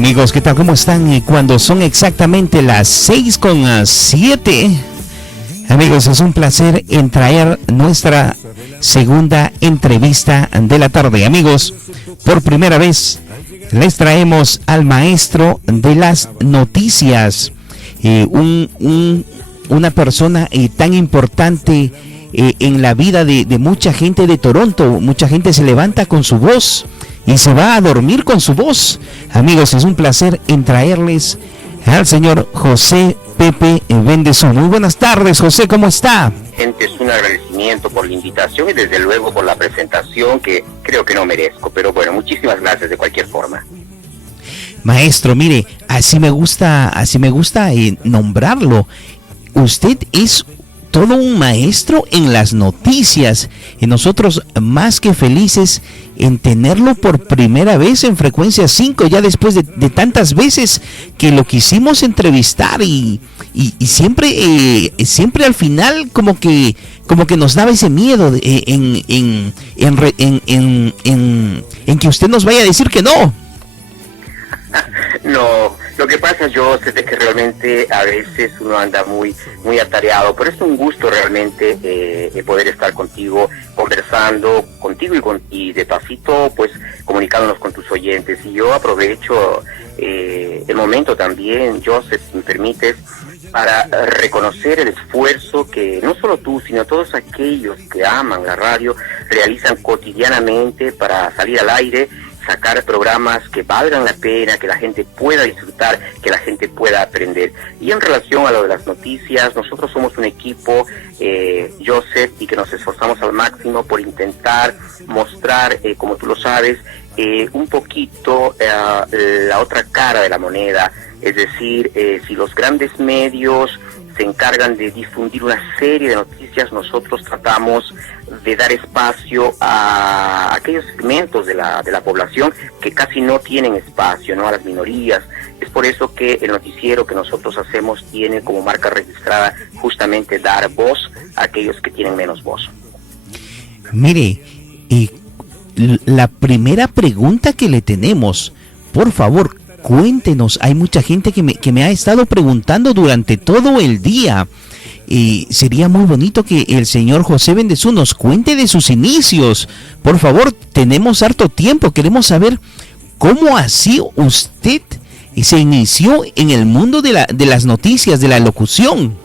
Amigos, ¿qué tal? ¿Cómo están? Y cuando son exactamente las 6:07, amigos, es un placer en traer nuestra segunda entrevista de la tarde. Amigos, por primera vez les traemos al maestro de las noticias, una persona tan importante en la vida de mucha gente de Toronto. Mucha gente se levanta con su voz y se va a dormir con su voz. Amigos, es un placer en traerles al señor José Pepe Bendezú. Muy buenas tardes, José, ¿cómo está? Gente, es un agradecimiento por la invitación y desde luego por la presentación que creo que no merezco, pero bueno, muchísimas gracias de cualquier forma. Maestro, mire, así me gusta nombrarlo. Usted es todo un maestro en las noticias y nosotros más que felices en tenerlo por primera vez en Frecuencia 5, ya después de tantas veces que lo quisimos entrevistar y siempre al final como que nos daba ese miedo en que usted nos vaya a decir que no. No, lo que pasa, yo sé que realmente a veces uno anda muy atareado, pero es un gusto realmente poder estar contigo, conversando contigo y de pasito, pues comunicándonos con tus oyentes. Y yo aprovecho el momento también, Joseph, si me permites, para reconocer el esfuerzo que no solo tú, sino todos aquellos que aman la radio realizan cotidianamente para salir al aire, sacar programas que valgan la pena, que la gente pueda disfrutar, que la gente pueda aprender. Y en relación a lo de las noticias, nosotros somos un equipo, Joseph, y que nos esforzamos al máximo por intentar mostrar, como tú lo sabes, un poquito la otra cara de la moneda. Es decir, si los grandes medios se encargan de difundir una serie de noticias, nosotros tratamos de dar espacio a aquellos segmentos de la población que casi no tienen espacio, ¿no? A las minorías. Es por eso que el noticiero que nosotros hacemos tiene como marca registrada justamente dar voz a aquellos que tienen menos voz. Mire, la primera pregunta que le tenemos, por favor, cuéntenos. Hay mucha gente que me ha estado preguntando durante todo el día. Y sería muy bonito que el señor José Bendezú nos cuente de sus inicios. Por favor, tenemos harto tiempo. Queremos saber cómo así usted se inició en el mundo de las noticias, de la locución.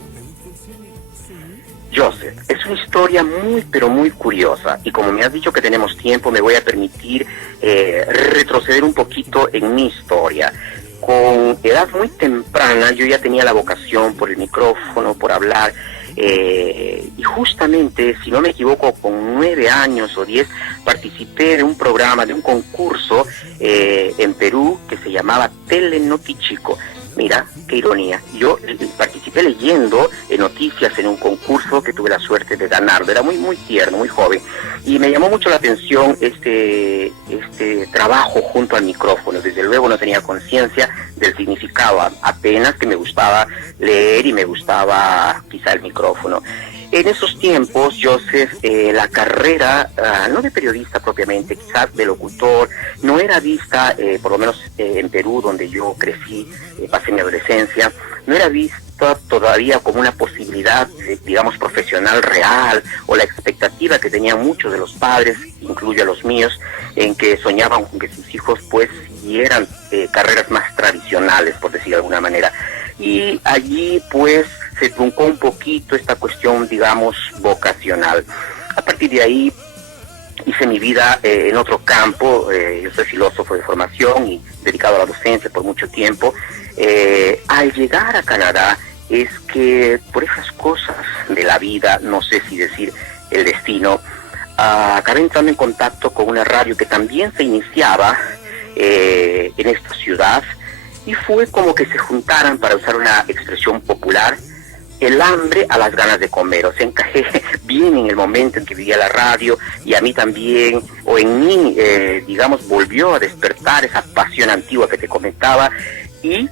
Joseph, es una historia muy, pero muy curiosa. Y como me has dicho que tenemos tiempo, me voy a permitir retroceder un poquito en mi historia. Con edad muy temprana yo ya tenía la vocación por el micrófono, por hablar, y justamente, si no me equivoco, con 9 años o 10, participé de un programa, de un concurso en Perú que se llamaba Telenotichico. Mira, qué ironía. Yo participé leyendo noticias en un concurso que tuve la suerte de ganar. Era muy tierno, muy joven. Y me llamó mucho la atención este trabajo junto al micrófono. Desde luego no tenía conciencia del significado, apenas que me gustaba leer y me gustaba quizá el micrófono. En esos tiempos, Joseph, la carrera, no de periodista propiamente, quizás de locutor, no era vista, por lo menos en Perú, donde yo crecí, pasé mi adolescencia, no era vista todavía como una posibilidad, digamos, profesional real, o la expectativa que tenían muchos de los padres, incluyo a los míos, en que soñaban con que sus hijos, pues, siguieran carreras más tradicionales, por decir de alguna manera. Y allí, pues, se truncó un poquito esta cuestión, digamos, vocacional. A partir de ahí hice mi vida en otro campo. Yo soy filósofo de formación y dedicado a la docencia por mucho tiempo. Al llegar a Canadá es que por esas cosas de la vida, no sé si decir el destino, acabé entrando en contacto con una radio que también se iniciaba en esta ciudad, y fue como que se juntaran, para usar una expresión popular, el hambre a las ganas de comer. O sea, encajé bien en el momento en que vivía la radio, y a mí también, o en mí, digamos, volvió a despertar esa pasión antigua que te comentaba, y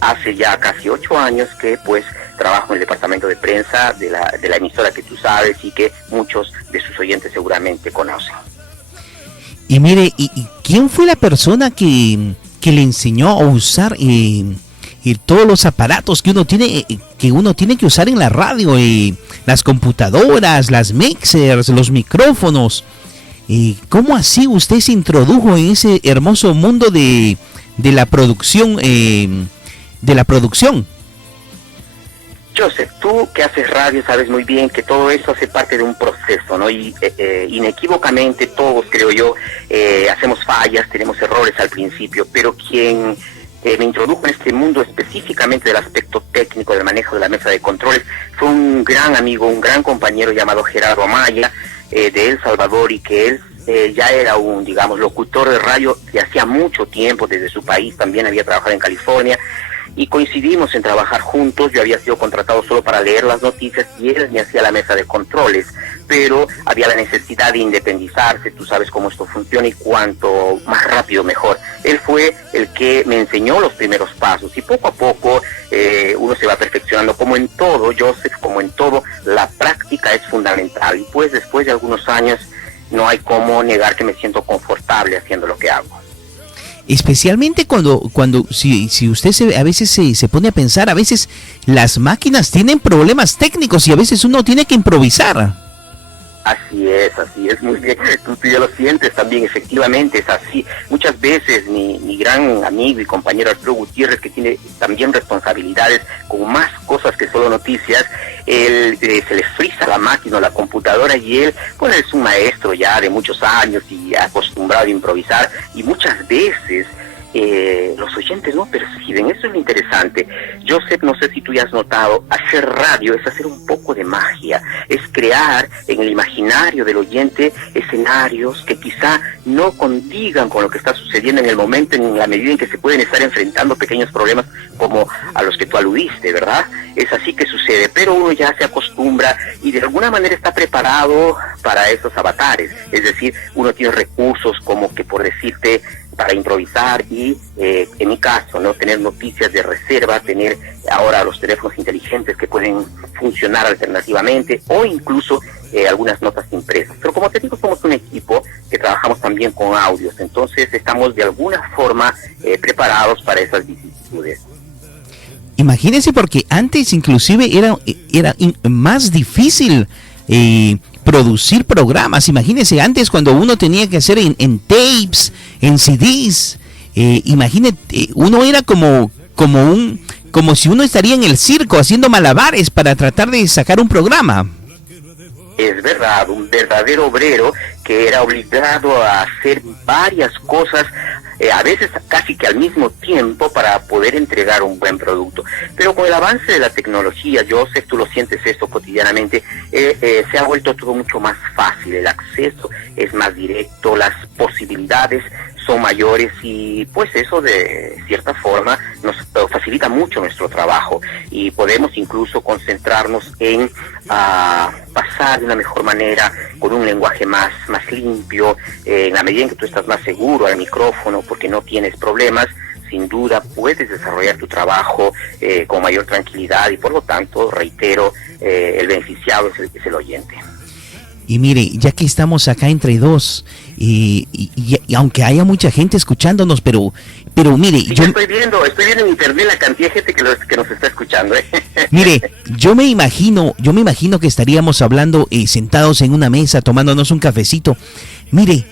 hace ya casi 8 años que pues trabajo en el departamento de prensa de la emisora que tú sabes y que muchos de sus oyentes seguramente conocen. Y mire, ¿y quién fue la persona que que le enseñó a usar todos los aparatos que uno tiene que usar en la radio, las computadoras, las mixers, los micrófonos. ¿Cómo así usted se introdujo en ese hermoso mundo de la producción? Joseph, tú que haces radio sabes muy bien que todo eso hace parte de un proceso, ¿no? Y inequívocamente todos, creo yo, hacemos fallas, tenemos errores al principio, pero quien me introdujo en este mundo específicamente del aspecto técnico del manejo de la mesa de controles fue un gran amigo, un gran compañero llamado Gerardo Amaya, de El Salvador, y que él ya era un, digamos, locutor de radio de hacía mucho tiempo desde su país, también había trabajado en California, y coincidimos en trabajar juntos. Yo había sido contratado solo para leer las noticias y él me hacía la mesa de controles, pero había la necesidad de independizarse. Tú sabes cómo esto funciona y cuanto más rápido mejor. Él fue el que me enseñó los primeros pasos y poco a poco uno se va perfeccionando. Como en todo, Joseph, como en todo, la práctica es fundamental, y pues después de algunos años no hay cómo negar que me siento confortable haciendo lo que hago. Especialmente cuando si usted a veces se pone a pensar, a veces las máquinas tienen problemas técnicos y a veces uno tiene que improvisar. Así es, muy bien, tú ya lo sientes también, efectivamente es así. Muchas veces mi gran amigo y compañero Arturo Gutiérrez, que tiene también responsabilidades con más cosas que solo noticias, él se le frisa la máquina o la computadora, y él, pues es un maestro ya de muchos años y acostumbrado a improvisar, y muchas veces los oyentes no perciben. Eso es lo interesante. Joseph, no sé si tú ya has notado, hacer radio es hacer un poco de magia, es crear en el imaginario del oyente escenarios que quizá no condigan con lo que está sucediendo en el momento, en la medida en que se pueden estar enfrentando pequeños problemas como a los que tú aludiste, ¿verdad? Es así que sucede, pero uno ya se acostumbra y de alguna manera está preparado para esos avatares. Es decir, uno tiene recursos como que, por decirte, para improvisar y en mi caso, no tener noticias de reserva, tener ahora los teléfonos inteligentes que pueden funcionar alternativamente, o incluso algunas notas impresas. Pero como te digo, somos un equipo que trabajamos también con audios, entonces estamos de alguna forma preparados para esas vicisitudes. Imagínense, porque antes inclusive era más difícil producir programas. Imagínense, antes cuando uno tenía que hacer en tapes, en CDs, imagínate, uno era como si uno estaría en el circo haciendo malabares para tratar de sacar un programa. Es verdad, un verdadero obrero que era obligado a hacer varias cosas, a veces casi que al mismo tiempo, para poder entregar un buen producto. Pero con el avance de la tecnología, Joseph, tú lo sientes esto cotidianamente, se ha vuelto todo mucho más fácil, el acceso es más directo, las posibilidades son mayores, y pues eso de cierta forma nos facilita mucho nuestro trabajo, y podemos incluso concentrarnos en pasar de una mejor manera, con un lenguaje más limpio, en la medida en que tú estás más seguro al micrófono porque no tienes problemas. Sin duda puedes desarrollar tu trabajo con mayor tranquilidad, y por lo tanto, reitero, el beneficiado es el oyente. Y mire, ya que estamos acá entre dos, y aunque haya mucha gente escuchándonos, pero mire, sí, yo estoy viendo en internet la cantidad de gente que nos está escuchando. Mire, yo me imagino que estaríamos hablando sentados en una mesa tomándonos un cafecito. Mire,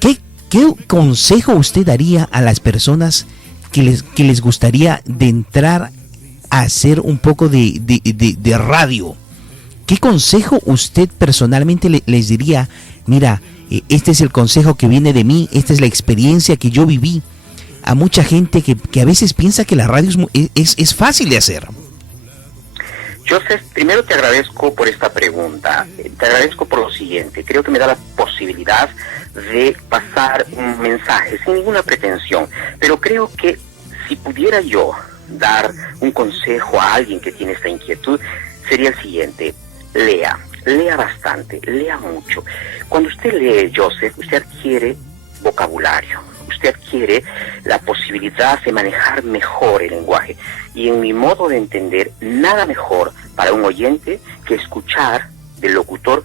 ¿qué consejo usted daría a las personas que les gustaría de entrar a hacer un poco de radio? ¿Qué consejo usted personalmente les diría? Mira, este es el consejo que viene de mí, esta es la experiencia que yo viví. A mucha gente que a veces piensa que la radio es fácil de hacer. Joseph, primero te agradezco por esta pregunta. Te agradezco por lo siguiente. Creo que me da la posibilidad de pasar un mensaje sin ninguna pretensión. Pero creo que si pudiera yo dar un consejo a alguien que tiene esta inquietud, sería el siguiente. Lea bastante, lea mucho. Cuando usted lee, Joseph, usted adquiere vocabulario, usted adquiere la posibilidad de manejar mejor el lenguaje. Y en mi modo de entender, nada mejor para un oyente que escuchar del locutor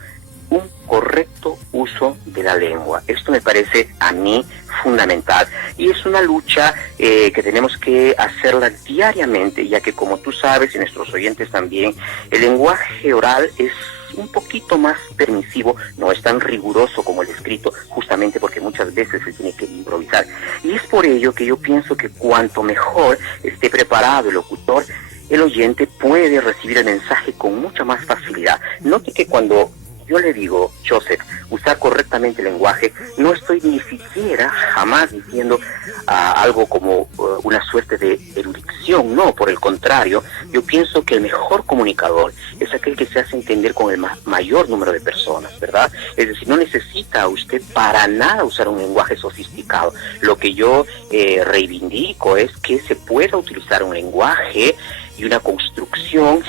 un correcto uso de la lengua. Esto me parece a mí fundamental y es una lucha que tenemos que hacerla diariamente, ya que como tú sabes y nuestros oyentes también, el lenguaje oral es un poquito más permisivo, no es tan riguroso como el escrito, justamente porque muchas veces se tiene que improvisar. Y es por ello que yo pienso que cuanto mejor esté preparado el locutor, el oyente puede recibir el mensaje con mucha más facilidad. Note que cuando yo le digo, Joseph, usar correctamente el lenguaje, no estoy ni siquiera jamás diciendo algo como una suerte de erudición, no, por el contrario, yo pienso que el mejor comunicador es aquel que se hace entender con el mayor número de personas, ¿verdad? Es decir, no necesita usted para nada usar un lenguaje sofisticado. Lo que yo reivindico es que se pueda utilizar un lenguaje y una construcción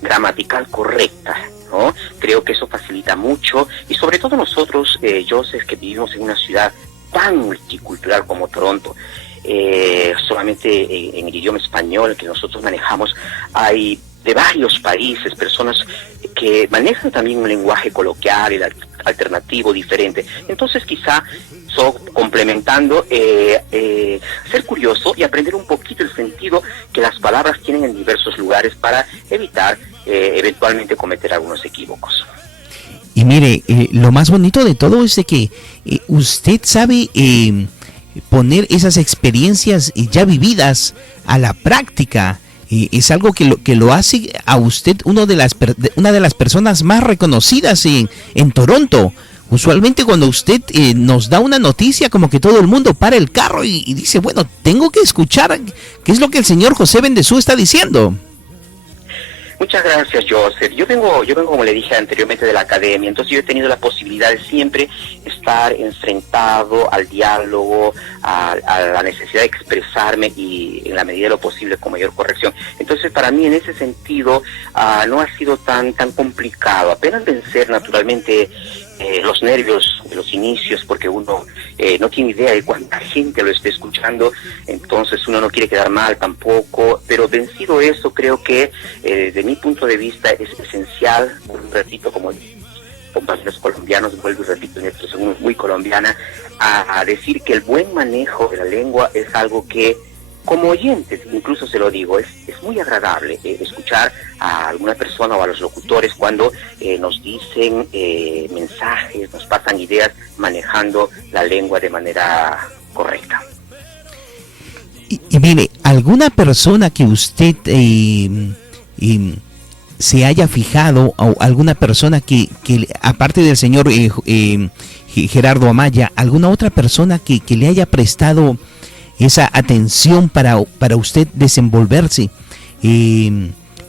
gramatical correcta, ¿no? Creo que eso facilita mucho y sobre todo nosotros, Joseph, que vivimos en una ciudad tan multicultural como Toronto, solamente en el idioma español que nosotros manejamos hay de varios países personas que manejan también un lenguaje coloquial, alternativo, diferente. Entonces quizá complementando, ser curioso y aprender un poquito el sentido que las palabras tienen en diversos lugares para evitar eventualmente cometer algunos equívocos. Y mire, lo más bonito de todo es de que usted sabe poner esas experiencias ya vividas a la práctica. Es algo que lo hace a usted una de las personas más reconocidas en Toronto. Usualmente cuando usted nos da una noticia, como que todo el mundo para el carro y dice, bueno, tengo que escuchar qué es lo que el señor José Bendezú está diciendo. Muchas gracias, Joseph. Yo vengo, como le dije anteriormente, de la academia, entonces yo he tenido la posibilidad de siempre estar enfrentado al diálogo, a la necesidad de expresarme y en la medida de lo posible con mayor corrección. Entonces, para mí, en ese sentido, no ha sido tan complicado. Apenas vencer, naturalmente, los nervios de los inicios, porque uno no tiene idea de cuánta gente lo esté escuchando, entonces uno no quiere quedar mal tampoco, pero vencido eso, creo que desde mi punto de vista es esencial, repito, como compañeros colombianos, vuelvo y repito, en esta expresión muy colombiana, a decir que el buen manejo de la lengua es algo que, como oyentes, incluso se lo digo, es muy agradable escuchar a alguna persona o a los locutores cuando nos dicen mensajes, nos pasan ideas manejando la lengua de manera correcta. Y mire, alguna persona que usted se haya fijado, o alguna persona que aparte del señor Gerardo Amaya, alguna otra persona que le haya prestado esa atención para usted desenvolverse,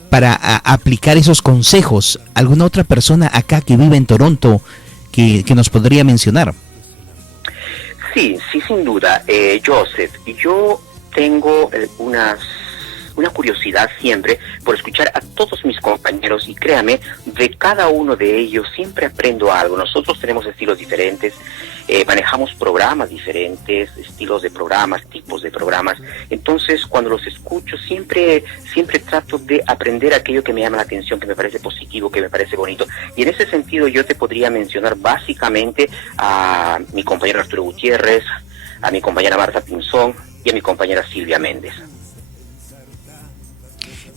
para aplicar esos consejos, alguna otra persona acá que vive en Toronto que nos podría mencionar? Sí, sin duda, Joseph, yo tengo una curiosidad siempre por escuchar a todos mis compañeros y créame, de cada uno de ellos siempre aprendo algo. Nosotros tenemos estilos diferentes, manejamos programas diferentes, estilos de programas, tipos de programas. Entonces, cuando los escucho, siempre trato de aprender aquello que me llama la atención, que me parece positivo, que me parece bonito. Y en ese sentido yo te podría mencionar básicamente a mi compañero Arturo Gutiérrez, a mi compañera Marta Pinzón y a mi compañera Silvia Méndez.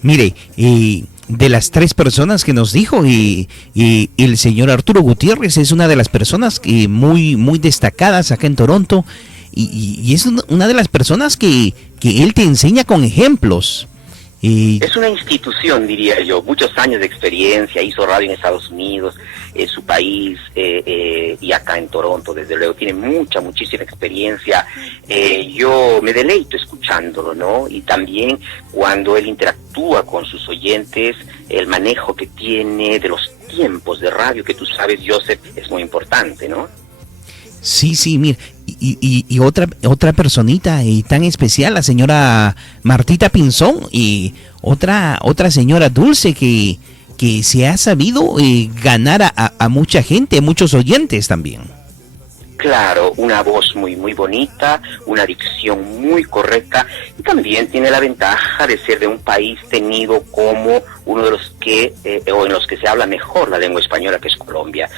Mire, de las tres personas que nos dijo, el señor Arturo Gutiérrez es una de las personas muy destacadas acá en Toronto y es una de las personas que él te enseña con ejemplos. Es una institución, diría yo, muchos años de experiencia, hizo radio en Estados Unidos, en su país, y acá en Toronto, desde luego, tiene muchísima experiencia. Yo me deleito escuchándolo, ¿no? Y también cuando él interactúa con sus oyentes, el manejo que tiene de los tiempos de radio, que tú sabes, Joseph, es muy importante, ¿no? Sí, mira, y otra personita tan especial, la señora Martita Pinzón, y otra señora Dulce que se ha sabido ganar a mucha gente, muchos oyentes también. claro, una voz muy bonita, una dicción muy correcta, y también tiene la ventaja de ser de un país tenido como uno de los que, o en los que se habla mejor la lengua española, que es Colombia.